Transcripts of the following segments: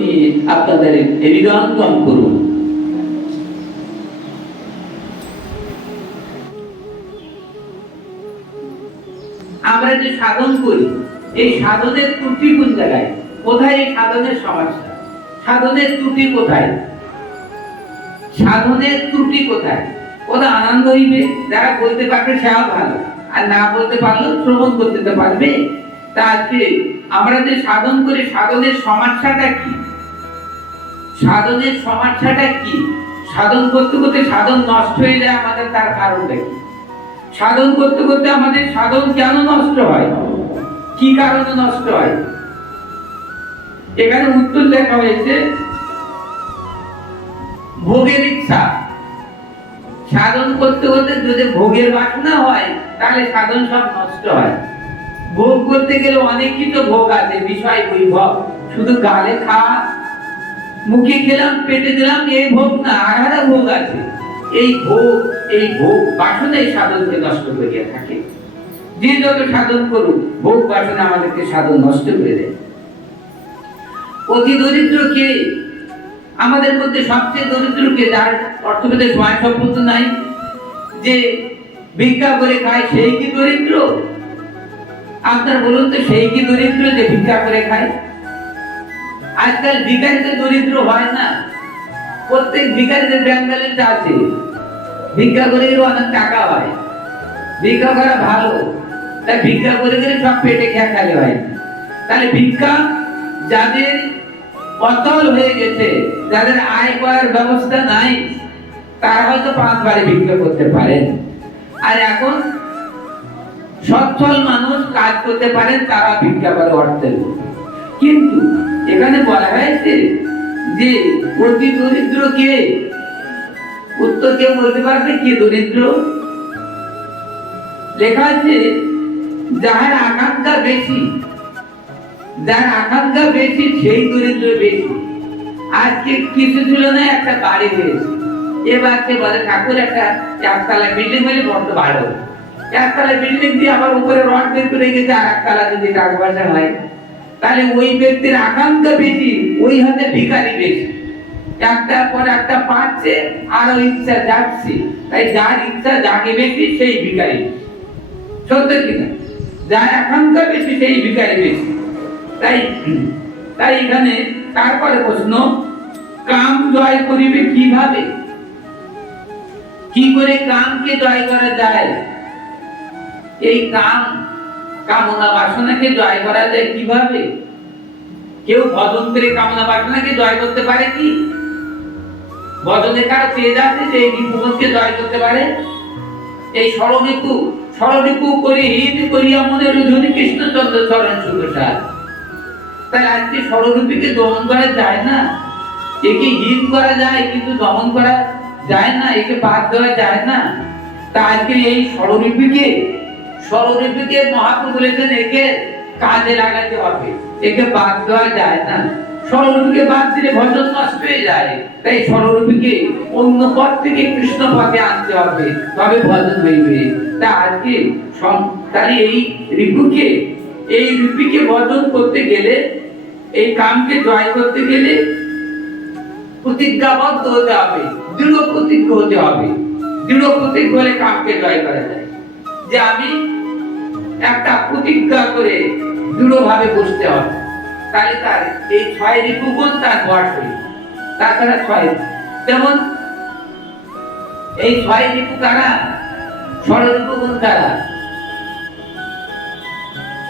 নিয়ে আপনাদের হৃদয়ঙ্গম করুন। আমরা যে সাধন করি, এই সাধনের ত্রুটি কোন জায়গায়? কোথায় এই সাধনের সমস্যা? সাধনের ত্রুটি কোথায়? সাধনের ত্রুটি কোথায়? ওটা আনন্দ হইবে যারা বলতে পারবে সেও ভালো, আর না বলতে পারলেও শ্রবণ করতে পারবে। তা আমরা যে সাধন করি, সাধনের সমস্যাটা কি? সাধনের সমস্যাটা কি? সাধন করতে করতে সাধন নষ্ট আমাদের তার কারণটা কি? সাধন করতে করতে আমাদের সাধন কেন নষ্ট হয়? কি কারণে নষ্ট হয়? এখানে উত্তর লেখা হয়েছে, ভোগের ইচ্ছা। সাধন করতে করতে যদি ভোগের বাসনা হয়, তাহলে সাধন সব নষ্ট হয়। ভোগ করতে গেলে অনেক তো ভোগ আছে, বিষয় বৈভব শুধু গালে খাওয়া মুখে খেলাম, পেটে দিলাম এই ভোগ না আলাদা ভোগ আছে। এই ভোগ এই ভোগ বাসনাই সাধনকে নষ্ট করিয়া থাকে। যে যত সাধন করুক, ভোগ বাসনা আমাদেরকে সাধন নষ্ট করে দেয়। অতি দরিদ্র কে? আমাদের মধ্যে সবচেয়ে দরিদ্র কে? যার অর্থবেদের সময় সম্পত্তি নাই। যে ভিক্ষা করে খায়, সেই কি দরিদ্র? আপনার বলুন তো, সেই কি দরিদ্র যে ভিক্ষা করে খায়? আজকাল ভিখারিতে দরিদ্র হয় না। প্রত্যেক ভিখারিদের ব্যাংক ব্যালেন্স আছে। ভিক্ষা করে অনেক টাকা হয়। ভিক্ষা করা ভালো। তাই ভিক্ষা করে গেলে সব পেটে খেয়া খালি হয়। তাহলে ভিক্ষা যাদের অচল হয়ে গেছে, যাদের আয় করার ব্যবস্থা নাই, তারা হয়তো পাঁচ বারে ভিক্ষা করতে পারেন। আর এখন সচ্ছল মানুষ কাজ করতে পারেন তারা ভিক্ষা করে অর্থের কিন্তু এখানে বলা হয়েছে যে অতি দরিদ্র কে? উত্তর কেউ বলতে পারবে কে দরিদ্র? লেখা আছে যার আকাঙ্ক্ষা বেশি যার আকাঙ্ক্ষা বেশি সেই দরিদ্র বেশি। আজকে কিছু ছিল না, একটা বাড়ি হয়েছে। এবার বলে ঠাকুর, একটা একতলা বিল্ডিং হলে বড্ড ভালো একতলা বিল্ডিং দিয়ে আবার উপরে রড বের করে গেছে, আর একতলা যদি হয়। তাহলে ওই ব্যক্তির বেশি, ওই হাতে ভিখারি বেশি। একটা পর একটা পাচ্ছে, আর ইচ্ছা যাচ্ছে তাই যার ইচ্ছা যাকে বেশি, সেই ভিখারি। সত্য যার বেশি, সেই ভিখারি বেশি। তাই তাই এখানে তারপরে প্রশ্ন, কাম জয় করিবে কীভাবে? কি করে কামকে জয় করা যায়? এই কাম কামনা বাসনাকে জয় করা যায় কীভাবে? কেউ ভজন করে কামনা বাসনাকে জয় করতে পারে কি? ভজনে কারও তেজ আছে যে রিপুকে জয় করতে পারে? এই ষড়রিপু ষড়রিপু করে হিত করিয়া মনে রুধুনি কৃষ্ণচন্দ্র চরণ সুপ্রসাদ। তাই আজকে ষড়রূপীকে দমন করা যায় না? একে হীন করা যায়, কিন্তু দমন করা যায় না, একে বাদ দেওয়া যায় না। তা আজকে এই ষড়রূপীকে ষড়রূপীকে মহাপ্রভু বলেছেন, একে কাজে লাগাতে হবে, একে বাদ দেওয়া যায় না। ষড়রূপীকে বাদ দিলে ভজন নষ্ট হয়ে যায়। তাই ষড়রূপীকে অন্য পথ থেকে কৃষ্ণ পথে আনতে হবে, তবে ভজন হইবে। তা আজকে এই রিপুকে, এই রূপীকে ভজন করতে গেলে, এই কামকে জয় করতে গেলে প্রতিজ্ঞাবদ্ধ হতে হবে দৃঢ় প্রতিজ্ঞ হতে হবে। দৃঢ় প্রতিজ্ঞ হলে কামকে জয় করা যায়। যে আমি একটা প্রতিজ্ঞা করে দৃঢ়ভাবে বসতে হবে। তাহলে তার এই ছয় ঋতুগুণ তার হইবে তাছাড়া ছয় যেমন এই ছয় ঋতু কারা? ষড়ঋতুগুণ কারা?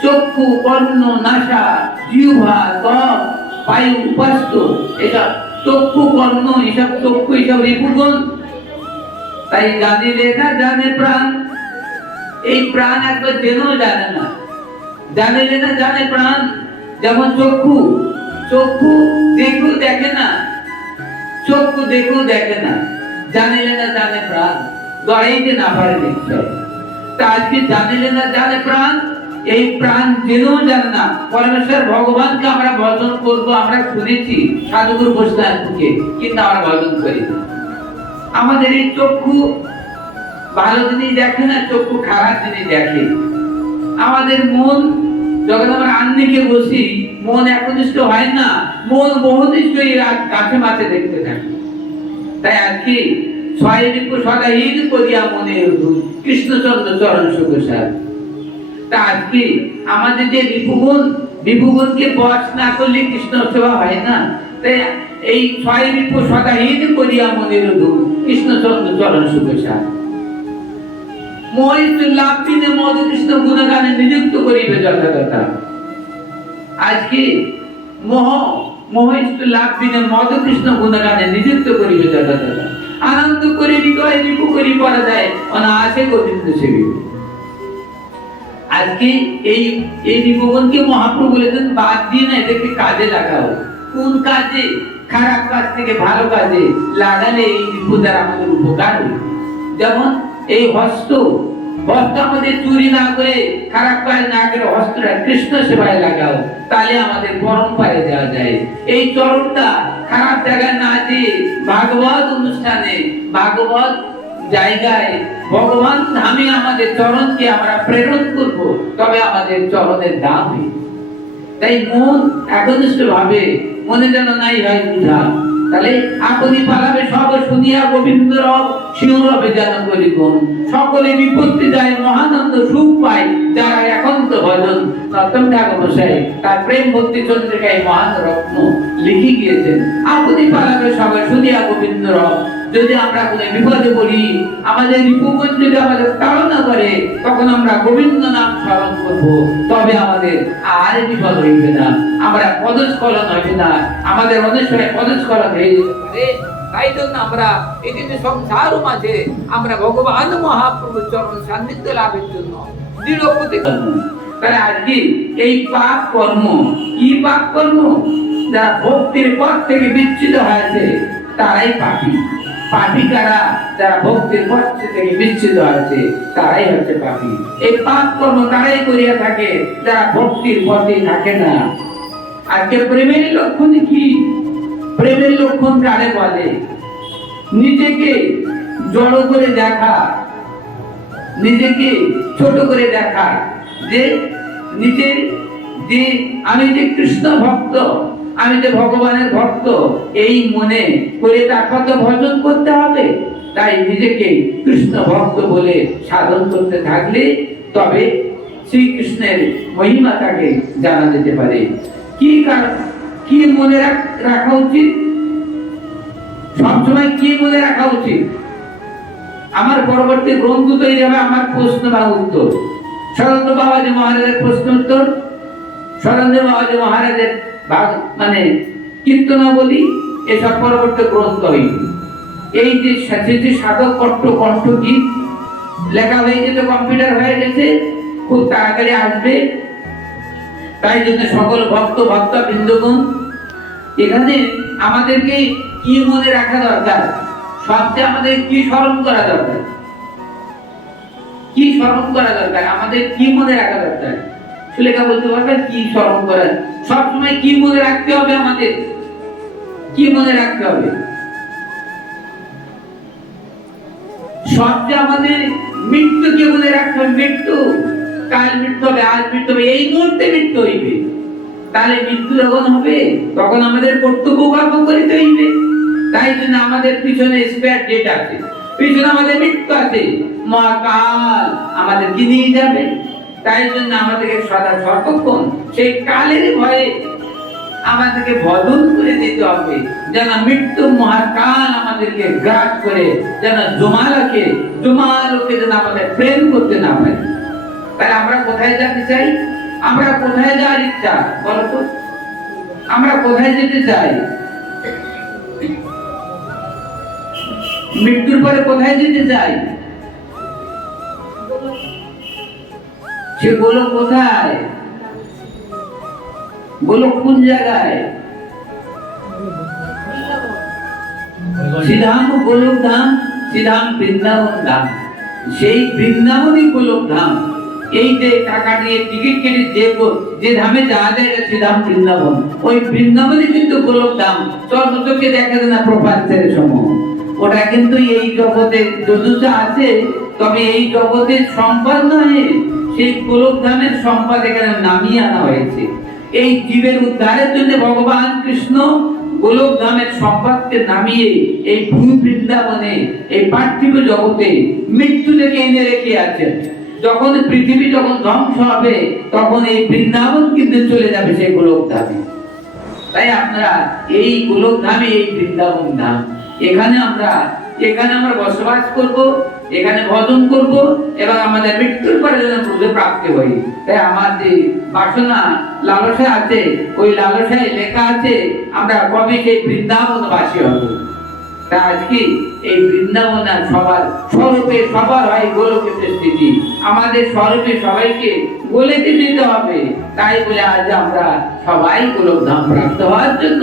চক্ষু কর্ণ নাসা, জিহ্বা ত্বক বায়ু উপাস্ত এসব চক্ষু কর্ণ এসব চক্ষু, এসব রিপুগুণ তাই জানিলে না জানে প্রাণ। এই প্রাণ একবার জেনেও জানে না। জানিলে না জানে প্রাণ, যেমন চক্ষু চক্ষু দেখু দেখে না, চক্ষু দেখু দেখে না। জানিলে না জানে প্রাণ দড়াইতে না পারে নিশ্চয়। তা আজকে জানিলে না জানে প্রাণ, এই প্রাণ জেনেও জানে না, পরমেশ্বর ভগবানকে আমরা ভজন করব, আমরা শুনেছি সাধুগুরু মুখে কিন্তু আমরা ভজন করি আমাদের এই চক্ষু ভালো জিনিস দেখে না, চক্ষু খারাপ জিনিস দেখে। আমাদের মন, যখন আমরা আন্নিকে বসি, মন একনিষ্ঠ হয় না, মন বহুনিষ্ঠ এই রাত কাছে মাছে দেখতে থাকে। তাই আজকে ছয় রিপু সদাহীন করিয়া মনে কৃষ্ণচন্দ্র চরণ সুখসার তা আজকে আমাদের যে রিপুগুণ, রিপুগুণকে বশ না করলে কৃষ্ণ সেবা হয় না। তাই এই ছয় রিপু সদাহীন করিয়া মনে কৃষ্ণচন্দ্র চরণ সুখসার মহিষ লাভ দিনে মধু গুণগানে নিযুক্ত করিবে যথাযথা। আজকে মোহ মহিষ লাভ দিনে মধু গুণগানে নিযুক্ত করিবে যথাযথা। আনন্দ করে করি, পড়া যায় গোবিন্দ সেবী। আজকে এই এই রিপুগণকে মহাপ্রভু বলেছেন, বাদ দিয়ে না এদেরকে কাজে লাগাও। কোন কাজে? খারাপ কাজ থেকে ভালো কাজে। লাগালে এই রিপু দ্বারা আমাদের উপকার যেমন এই হস্ত হস্ত আমাদের চুরি না করে, খারাপ কাজ না করে হস্তটা কৃষ্ণ সেবায় লাগাও, তাহলে আমাদের পরম্পরায় দেওয়া যায়। এই চরণটা খারাপ জায়গায় না দিয়ে ভাগবত অনুষ্ঠানে, ভাগবত জায়গায় ভগবান ধামে আমাদের চরণকে আমরা প্রেরণ করব, তবে আমাদের চরণের দাম তাই মন একনিষ্ঠ ভাবে মনে যেন নাই হয় বুঝা। তাহলে আপনি পালাবে সব শুনিয়া গোবিন্দ রব সিংহরবে যেন করি গুণ। সকলে বিপত্তি যায়, মহানন্দ সুখ পায়, যারা একান্ত ভজন। সপ্তম ঠাকুর মশাই, তার প্রেম ভক্তি চন্দ্রিকায় মহান রত্ন লিখে গিয়েছেন। আপনি পালাবে সবাই শুনিয়া গোবিন্দ রব যদি আমরা কোনো বিপদে পড়ি, আমাদের রিপুগণ যদি আমাদের তাড়না করে, তখন আমরা গোবিন্দ নাম স্মরণ করব। তবে আমাদের আর বিপদ হইবে না। আমরা পদস্খলন হইবে না। আমাদের অনেক সময় পদস্খলন হয়ে তাই জন্য আমরা এই যে সংসার মাঝে আমরা ভগবান মহাপ্রভু চরণ সান্নিধ্য লাভের জন্য দৃঢ় তাহলে আজকে এই পাপ কর্ম, কি পাপ কর্ম? যারা ভক্তির পথ থেকে বিচ্ছিত হয়েছে, তারাই পাপী। যারা ভক্তির থেকে বিচ্ছিত আছে, তারাই হচ্ছে পাপী। এই পাপ কর্ম তারাই করিয়া থাকে, যারা ভক্তির পথে থাকে না। আজকে প্রেমের লক্ষণ কি? প্রেমের লক্ষণ কারে বলে? নিজেকে জড়ো করে দেখা। নিজেকে ছোট করে দেখা। যে নিজের, যে আমি যে কৃষ্ণ ভক্ত আমি যে ভগবানের ভক্ত, এই মনে করে তারপর তো ভজন করতে হবে। তাই নিজেকে কৃষ্ণ ভক্ত বলে সাধন করতে থাকলে তবে শ্রীকৃষ্ণের মহিমা তাকে জানা যেতে পারে। কি কি মনে রাখা উচিত? সবসময় কি মনে রাখা উচিত? আমার পরবর্তী গ্রন্থ তৈরি হবে, আমার প্রশ্ন বা উত্তর। শরণ্য বাবাজি মহারাজের প্রশ্ন উত্তর। শরণ্য বাবাজি মহারাজের মানে কীর্তনাবলী এসব পরবর্তী গ্রন্থ হইবে এই যে স্মৃতি সাধক কণ্ঠ কণ্ঠ গীত লেখা হয়ে গেছে কম্পিউটার হয়ে গেছে, খুব তাড়াতাড়ি আসবে। তাই জন্য সকল ভক্ত ভক্ত বৃন্দগণ এখানে আমাদেরকে কি মনে রাখা দরকার? সবচেয়ে আমাদের কি স্মরণ করা দরকার? কি স্মরণ করা দরকার? আমাদের কি মনে রাখা দরকার? সুলেখা বলতে পারবেন, কি স্মরণ করা সবসময় কি মনে রাখতে হবে আমাদের? কি মনে রাখতে হবে? আমাদের মনে রাখতে হবে, মৃত্যু। কাল মৃত্যু হবে, আজ মৃত্যু হবে, এই মুহূর্তে মৃত্যু হইবে। তাহলে মৃত্যু যখন হবে, তখন আমাদের কর্তব্য করিতে হইবে। তাই জন্য আমাদের পিছনে স্পেয়ার ডেট আছে। পিছনে আমাদের মৃত্যু আছে। মহাকাল আমাদেরকে নিয়ে যাবে। তাই জন্য আমাদেরকে সদা সর্বক্ষণ সেই কালের ভয়ে আমাদেরকে বদল করে দিতে হবে। যেন মৃত্যু মহাকাল আমাদেরকে গ্রাস করে, যেন জমালকে জমালকে যেন আমাদের প্রেম করতে না পারে। তাহলে আমরা কোথায় যেতে চাই? আমরা কোথায় যাওয়ার ইচ্ছা? বলো তো। আমরা কোথায় যেতে চাই? মৃত্যুর পরে কোথায় যেতে চাই? সে বলো কোথায়? বলো কোন জায়গায়? শ্রীধাম গোলক ধাম, শ্রীধাম বৃন্দাবন ধাম। সেই বৃন্দাবনই গোলক ধাম। এই যে টাকা দিয়ে টিকিট কেটে যে যে ধামে যাওয়া যায়, এটা শ্রীধাম বৃন্দাবন। ওই বৃন্দাবনই কিন্তু গোলক ধাম। চর্মচোখে দেখা যায় না প্রপান্তের সমূহ ওটা কিন্তু এই জগতে যদুচা আছে, তবে এই জগতে সম্পদ নয়। সেই গোলকধামের সম্পদ এখানে নামিয়ে আনা হয়েছে। এই জীবের উদ্ধারের জন্য ভগবান কৃষ্ণ গোলক গোলকধামের সম্পদকে নামিয়ে এই ভূ বৃন্দাবনে এই পার্থিব জগতে মৃত্যু থেকে এনে রেখে আছেন। যখন পৃথিবী যখন ধ্বংস হবে, তখন এই বৃন্দাবন কিন্তু চলে যাবে সেই গোলক গোলকধামে। তাই আপনারা এই গোলক গোলকধামে এই বৃন্দাবন ধাম। এখানে আমরা এখানে আমরা বসবাস করব, এখানে ভজন করব এবং আমাদের মৃত্যুর পরে যেন বুঝে প্রাপ্তি হই। তাই আমার যে বাসনা লালসা আছে, ওই লালসায় লেখা আছে, আমরা কবে সেই বৃন্দাবনবাসী হব। তা আজকে এই বৃন্দাবন সবার স্বরূপে সবার হয় স্থিতি আমাদের স্বরূপে সবাইকে গোলেতে দিতে হবে। তাই বলে আজ আমরা সবাই গোলক ধাম প্রাপ্ত হওয়ার জন্য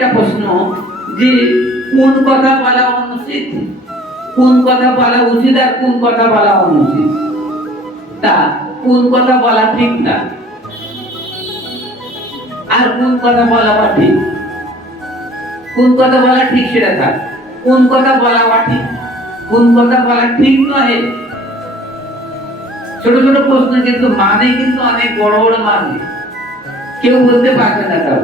একটা প্রশ্ন যে কোন কথা বলা অনুচিত? কোন কথা বলা উচিত আর কোন কথা বলা অনুচিত? তা কোন কথা বলা ঠিক না? আর কোন কথা বলা বা ঠিক? কোন কথা বলা ঠিক সেটা থাক। কোন কথা বলা বা ঠিক? কোন কথা বলা ঠিক নয় ছোট ছোট প্রশ্ন কিন্তু মানে কিন্তু অনেক বড় বড় মানে। কেউ বলতে পারবে না তাও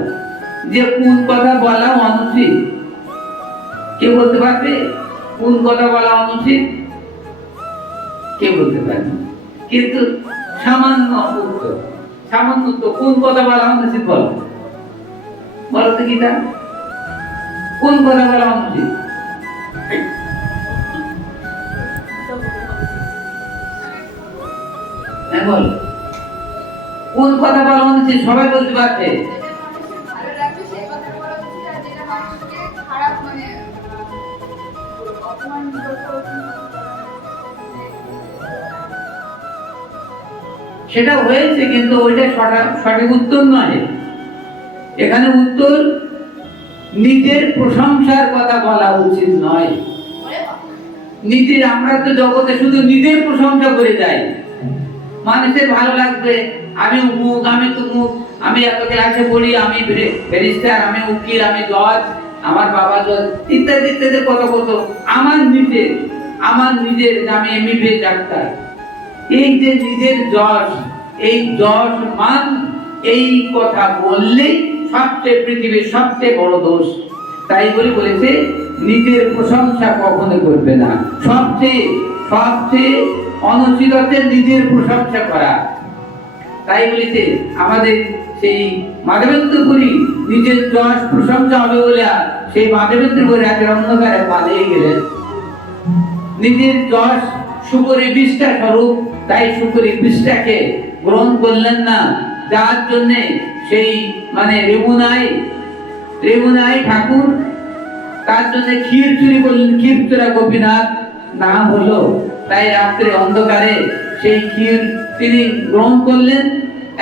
যে কোন কথা বলা অনুচিত? কে বলতে পারবে? কোন কথা বলা অনুচিত? কেউ বলতে পারবে। কিন্তু সামান্য উত্তর। সামান্য উত্তর। কোন কথা বলা অনুচিত বলো? বলো তো গীতা। কোন কথা বলা অনুচিত? হ্যাঁ কোন কথা বলা অনুচিত? সবাই বলতে পারবে? সেটা হয়েছে কিন্তু ওইটা সঠিক উত্তর নয়। এখানে উত্তর নিজের প্রশংসার কথা বলা উচিত নয়। নিজের, আমরা তো জগতে শুধু নিজের প্রশংসা করে যাই। মানুষের ভালো লাগবে, আমি উমুক, আমি তুমুক, আমি এত ক্লাসে পড়ি, আমি ব্যারিস্টার আমি উকিল, আমি জজ, আমার বাবা জজ, ইত্যাদি ইত্যাদি, কত কত। আমার নিজের আমার নিজের আমি এমবিবিএ ডাক্তার। এই যে নিজের যশ, এই যশ মান, এই কথা বললেই সবচেয়ে পৃথিবীর সবচেয়ে বড় দোষ। তাই বলে বলেছে, নিজের প্রশংসা কখনো করবে না। সবচেয়ে সবচেয়ে অনুচিত নিজের প্রশংসা করা। তাই বলেছে, আমাদের সেই মাধবেন্দ্রপুরী নিজের যশ প্রশংসা হবে বলে সেই মাধবেন্দ্রপুরী রাতের অন্ধকারে পালিয়ে গেলেন। নিজের যশ বিষটা স্বরূপ তাই শুকুর বিষটাকে গ্রহণ করলেন না। যার জন্য সেই মানে রেমুনাই রেমুনাই ঠাকুর, তার জন্য ক্ষীর চুরি করলেন। ক্ষীর চোরা গোপীনাথ, নাম হলো। তাই রাত্রে অন্ধকারে সেই ক্ষীর তিনি গ্রহণ করলেন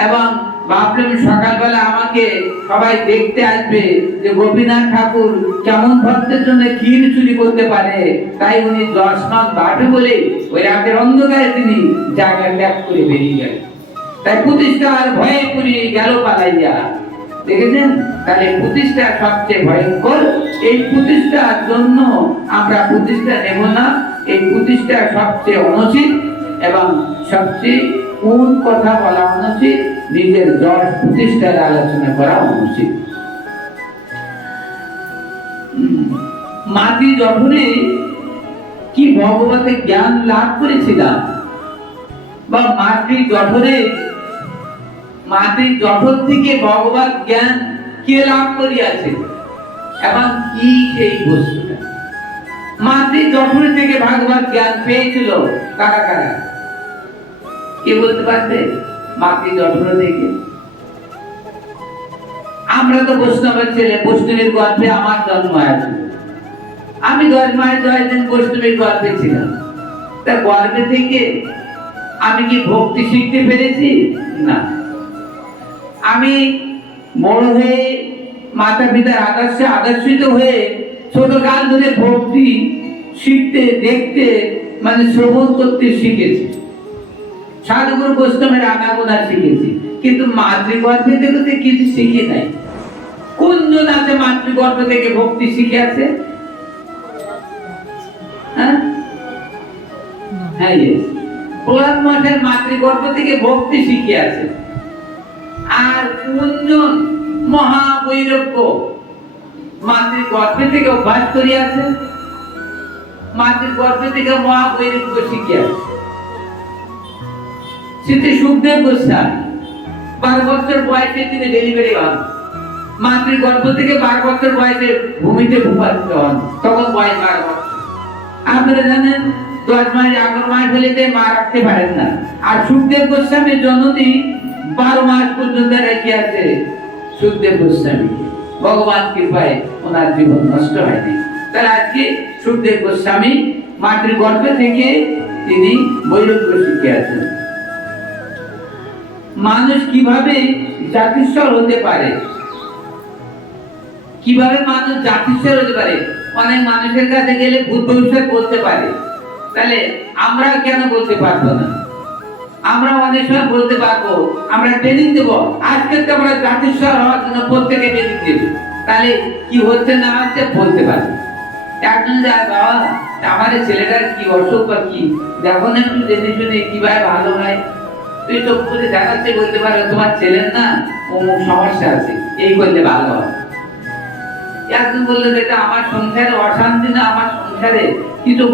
এবং ভাবলেন সকালবেলা আমাকে সবাই দেখতে আসবে যে গোপীনাথ ঠাকুর কেমন ভক্তের জন্য ক্ষীর চুরি করতে পারে। তাই উনি দশ নন বাটে বলে ওই রাতের অন্ধকারে তিনি জায়গা ত্যাগ করে বেরিয়ে গেলেন। তাই প্রতিষ্ঠার ভয়ে পুড়িয়ে গেল পালাইয়া। দেখেছেন? তাহলে প্রতিষ্ঠা সবচেয়ে ভয়ঙ্কর। এই প্রতিষ্ঠার জন্য আমরা প্রতিষ্ঠা নেব না। এই প্রতিষ্ঠা সবচেয়ে অনুচিত এবং সবচেয়ে কোন কথা বলা অনুচিত। নিজের যশ প্রতিষ্ঠার আলোচনা করা উম, মাটি যখনই কি ভগবতের জ্ঞান লাভ করেছিলাম বা মাতৃ জঠরে মাতৃ জঠর থেকে ভগবত জ্ঞান কে লাভ করিয়াছে এবং কি সেই বস্তুটা? মাতৃ জঠর থেকে ভাগবত জ্ঞান পেয়েছিল কারা কারা? কে বলতে পারবে? মাতৃ জঠর থেকে আমরা তো বৈষ্ণবের ছেলে, বৈষ্ণবের গর্ভে আমার জন্ম আছে আমি দশ দশ দিন বৈষ্ণবের গর্ভে ছিলাম। তা গর্ভে থেকে আমি কি ভক্তি শিখতে পেরেছি? না। আমি বড় হয়ে মাতা পিতার আদর্শে আদর্শিত হয়ে ছোট কাল ধরে ভক্তি শিখতে, দেখতে মানে শ্রবণ করতে শিখেছি। সাধুগুরু বৈষ্ণবের আনাগোনা শিখেছি। কিন্তু মাতৃগর্ভে থেকে কিছু শিখি নাই। কোনজন আছে মাতৃগর্ভ থেকে ভক্তি শিখে আছে? হ্যাঁ? হ্যাঁ মঠের মাতৃগর্ভ থেকে ভক্তি শিখে আছে। আর কোনজন মহাবৈরব্য মাতৃগর্ভে থেকে অভ্যাস করিয়াছে? মাতৃগর্ভে থেকে মহাবৈরব্য শিখে আছে। সেটি সুখদেব গোস্বামী। বারো বছর বয়সে তিনি ডেলিভারি হন। মাতৃ গর্ভ থেকে বারো বছর বয়সে ভূমিতে ভূপাতিত হন। তখন বয়স বারো বছর। আপনারা জানেন, দশ মাস, এগারো মাস হলে মা রাখতে পারেন না। আর সুখদেব গোস্বামীর জননী বারো মাস পর্যন্ত রেখে আছে সুখদেব গোস্বামী। ভগবান কৃপায় ওনার জীবন নষ্ট হয়নি। তাহলে আজকে সুখদেব গোস্বামী মাতৃগর্ভে থেকে তিনি বৈরব্য শিখে আছেন। মানুষ কীভাবে জাতিস্বর হতে পারে? কীভাবে মানুষ জাতিস্বর হতে পারে? অনেক মানুষের কাছে গেলে ভূত ভবিষ্যৎ বলতে পারে। তাহলে আমরা কেন বলতে পারব না? আমরা অনেক সময় বলতে পারব, আমরা ট্রেনিং দেব। আজকে তো আমরা জাতিস্বর হওয়ার জন্য প্রত্যেকে ট্রেনিং দেব। তাহলে কি হচ্ছে না হচ্ছে বলতে পারব। একজন যায় বাবা আমার ছেলেটার কি অসুখ বা কি? দেখো না একটু জেনে শুনে কীভাবে ভালো হয় তুই তো করে দেখাচ্ছে, বলতে পারো, তোমার ছেলের না অমুক সমস্যা আছে। এই করলে ভালো হয়। আমার সংসারে অশান্তি না, আমার সংসারে কিছু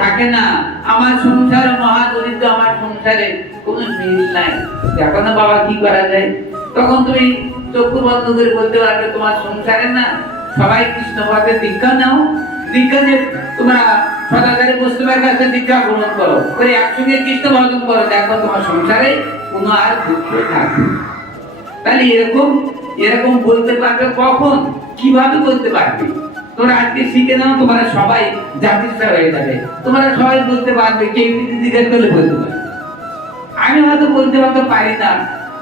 থাকে না। আমার সংসারে মহা দরিদ্র আমার সংসারে কোনো মিল নাই। দেখো না বাবা কি করা যায়? তখন তুমি চক্ষু বন্ধ করে বলতে পারবে, তোমার সংসারে না, সবাই কৃষ্ণ পথে দীক্ষা নাও তোমরা দীক্ষা গ্রহণ করো। একসঙ্গে কৃষ্ণ ভজন করো, দেখো তোমার সংসারে কোনো আর দুঃখ থাকবে তাহলে এরকম এরকম বলতে পারবে কখন? কীভাবে বলতে পারবে? তোমরা আজকে শিখে নাও, তোমরা সবাই জাতিষ্ঠা হয়ে যাবে। তোমরা সবাই বলতে পারবে জিজ্ঞেস করলে বলতে পারবে। আমি হয়তো বলতে হয়তো পারি না,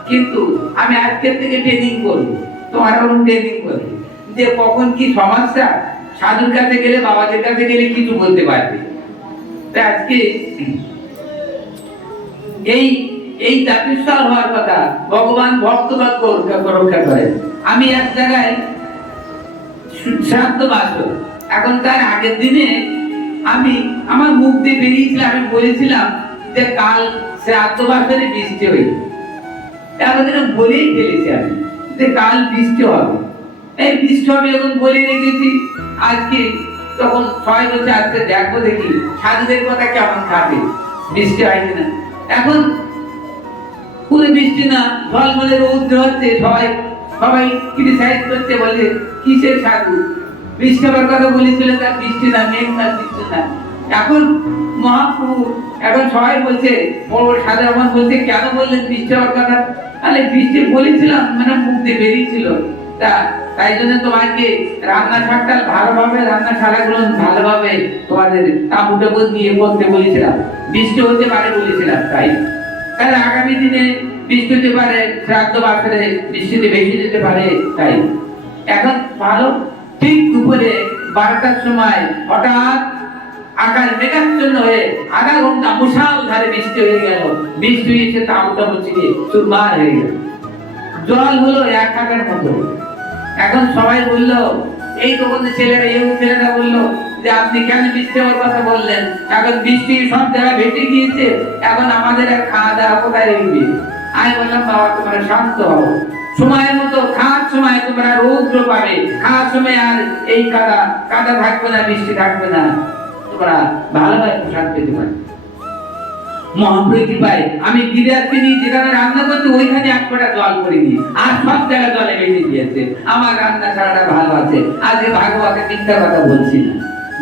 কিন্তু আমি আজকের থেকে ট্রেনিং করব। তোমার ট্রেনিং করবে। যে কখন কি সমস্যা সাধুর কাছে গেলে, বাবাদের কাছে গেলে কিছু বলতে পারবে? আজকে এই এই জাতিস্বর হওয়ার কথা, ভগবান ভক্তবাদ রক্ষা করেন আমি এক জায়গায় শ্রাদ্ধ বাস এখন তার আগের দিনে আমি আমার মুখ দিয়ে বেরিয়েছিলাম, আমি বলেছিলাম যে কাল শ্রাদ্ধ বাসরে বৃষ্টি এখন যেন বলেই ফেলেছি আমি যে কাল বৃষ্টি হবে। এই বৃষ্টি এখন বলে রেখেছি, আজকে তখন আজকে দেখব দেখি সাধুদের কথা কেমন খাবে? বৃষ্টি কিনা? এখন বৃষ্টি না, ঝলমলে রৌদ্র হচ্ছে, সবাই সবাই ক্রিটিসাইজ করতে বলে, কিসের সাধু বৃষ্টি হবার কথা তার, বৃষ্টি না, মেঘ না, বৃষ্টি না। এখন মহাপ্রভু, এখন সবাই বলছে, বড় বড় সাধু বলছে, কেন বললেন বৃষ্টি হওয়ার কথা? তাহলে বৃষ্টি বলেছিলাম মানে মুখ দিয়ে বেরিয়েছিল। তাই জন্য তোমাকে রান্না শাকটা ভালোভাবে রান্না শালাগুলো ভালোভাবে তোমাদের তাবু টাবু দিয়ে করতে বলেছিলাম। বৃষ্টি হতে পারে বলেছিলাম তাই। তাহলে আগামী দিনে বৃষ্টি হতে পারে, শ্রাদ্ধ বাসরে বৃষ্টিতে বেশি যেতে পারে তাই। এখন ভালো, ঠিক দুপুরে বারোটার সময় হঠাৎ আকাশ মেঘাচ্ছন্ন হয়ে আধা ঘণ্টা মুষাল ধারে বৃষ্টি হয়ে গেল। বৃষ্টি হয়েছে তাবুটা মুচিয়ে চুরমার হয়ে গেল। জল হলো এক টাকার মতো। এখন সবাই বলল, এই তখন ছেলেরা, এই ছেলেরা বলল যে আপনি কেন বৃষ্টি হওয়ার কথা বললেন? এখন বৃষ্টি সব জায়গায় ভেটে গিয়েছে, এখন আমাদের আর খাওয়া দাওয়া কোথায় রইবে আমি বললাম, বাবা, তোমরা শান্ত হও। সময়ের মতো, খাওয়ার সময় তোমরা রৌদ্র পাবে। খাওয়ার সময় আর এই কাদা কাদা থাকবে না বৃষ্টি থাকবে না। তোমরা ভালোভাবে পোশাক পেতে পারবে। মহাপ্রভু কৃপায় আমি যেখানে রান্না করছি, ওইখানে এক ফোঁটা জল করিনি আর সব জায়গা জলে বেশি দিয়েছে আমার রান্না সারাটা ভালো আছে। আজকে ভাগবতের মিথ্যা কথা বলছি না।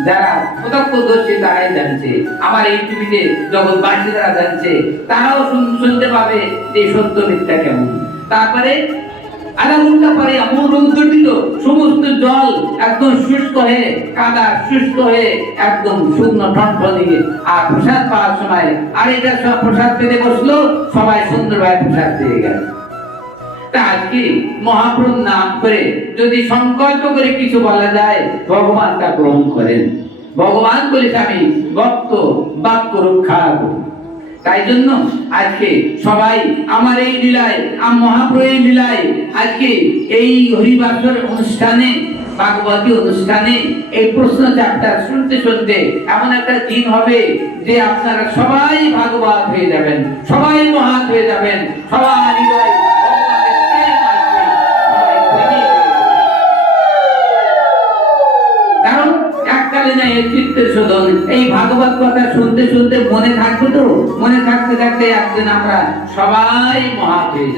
যারা প্রত্যক্ষদর্শী, তারাই জানছে। আমার এই টিভিতে জগৎবাসী যারা জানছে, তারাও শুনতে পাবে যে সত্য মিথ্যা কেমন। তারপরে দিল সমস্ত জল একদম শুষ্ক হয়ে, কাদা শুষ্ক হয়ে একদম শুকনো আর প্রসাদ পাওয়ার সময়, আর এটা সব প্রসাদ পেতে বসল, সবাই সুন্দরভাবে প্রসাদ পেয়ে গেল। মহাপ্রভুর নাম করে যদি সংকল্প করে কিছু বলা যায়, ভগবান তা গ্রহণ করেন। ভগবান বলেছে আমি ভক্ত বাক্য রক্ষা করি তাই জন্য আজকে সবাই আমার এই লীলায়, আম মহাপ্রয়ের লীলায় আজকে এই হরিবাসর অনুষ্ঠানে, ভাগবতী অনুষ্ঠানে এই প্রশ্ন চাপটা শুনতে শুনতে এমন একটা দিন হবে যে আপনারা সবাই ভাগবত হয়ে যাবেন, সবাই মহাত হয়ে যাবেন সবাই হৃদয়ে না এই চিত্তের শোধন। এই ভাগবত কথা শুনতে শুনতে মনে থাকবে তো? মনে থাকতে থাকতে একদিন আমরা সবাই মহা হয়ে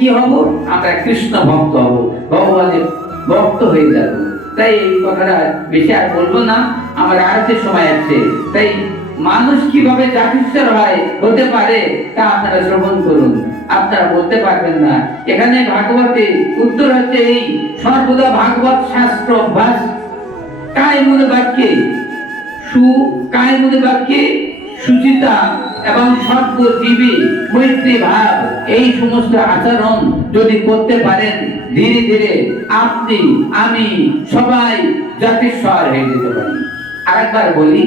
কি হব? আমরা কৃষ্ণ ভক্ত হব। ভগবানের ভক্ত হয়ে যাব। তাই এই কথাটা বেশি আর বলব না। আমার আরতের সময় আছে। তাই মানুষ কীভাবে হয় হতে পারে তা আপনারা শ্রবণ করুন। আপনারা বলতে পারবেন না। এখানে ভাগবতে উত্তর হচ্ছে এই, সর্বদা ভাগবত শাস্ত্র অভ্যাস কায় মনে বাক্যে সু কায় মনে বাক্যে সুচিতা এবং সর্ব জীবী মৈত্রী ভাব এই সমস্ত আচরণ যদি করতে পারেন, ধীরে ধীরে আপনি, আমি সবাই জাতিস্বর হয়ে যেতে পারি। আরেকবার বলি,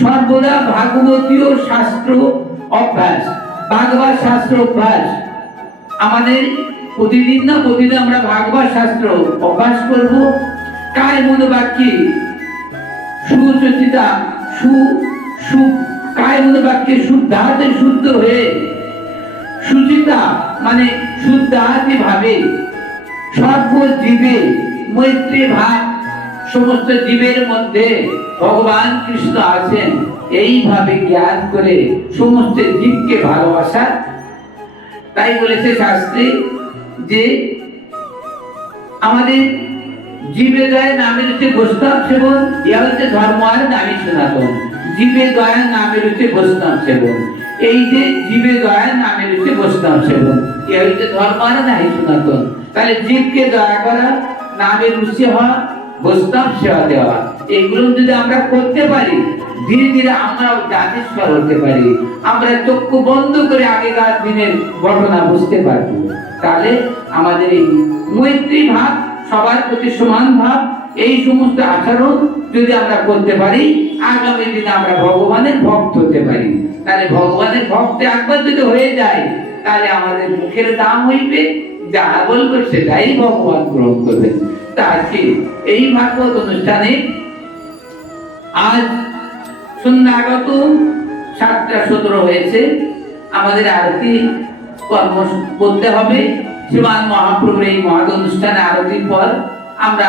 সর্বদা ভাগবতীয় শাস্ত্র অভ্যাস, ভাগবত শাস্ত্র অভ্যাস। আমাদের প্রতিদিন না প্রতিদিন আমরা ভাগবত শাস্ত্র অভ্যাস করব। কায় মনে সু সু কায় মনে বাক্যে শুদ্ধ হয়ে। সুচিতা মানে ভাবে। মৈত্রী ভাব সমস্ত জীবের মধ্যে ভগবান কৃষ্ণ আছেন। এইভাবে জ্ঞান করে সমস্ত জীবকে ভালোবাসা তাই বলেছে শাস্ত্রে যে আমাদের জীবে দয়া নামের হচ্ছে বৈষ্ণব সেবন ইয়া হচ্ছে ধর্ম আর নামই সনাতন। জীবে দয়া নামের হচ্ছে বৈষ্ণব সেবন। এই যে জীবে দয়া নামের হচ্ছে বৈষ্ণব সেবন ইয়া হচ্ছে ধর্ম আর নাই সনাতন। তাহলে জীবকে দয়া করা নামের রুচি হওয়া বৈষ্ণব সেবা দেওয়া এগুলো যদি আমরা করতে পারি, ধীরে ধীরে আমরাও জাতিস্বর হতে পারি। আমরা চক্ষু বন্ধ করে আগেকার দিনের ঘটনা বুঝতে পারব। তাহলে আমাদের এই মৈত্রী ভাব সবার প্রতি সমান ভাব, এই সমস্ত আচরণ যদি আমরা করতে পারি, আগামী দিনে আমরা ভগবানের ভক্ত হতে পারি। তাহলে ভগবানের ভক্ত একবার যদি হয়ে যায়, তাহলে আমাদের মুখের দাম হইবে, যা বলব সেটাই ভগবান গ্রহণ করবেন তা আজকে এই ভাগবত অনুষ্ঠানে আজ সন্ধ্যাগত সাতটা সতেরো হয়েছে। আমাদের আরতি কর্ম করতে হবে। শ্রীমান মহাপ্রভুর এই মহৎ অনুষ্ঠানে আরতির পর আমরা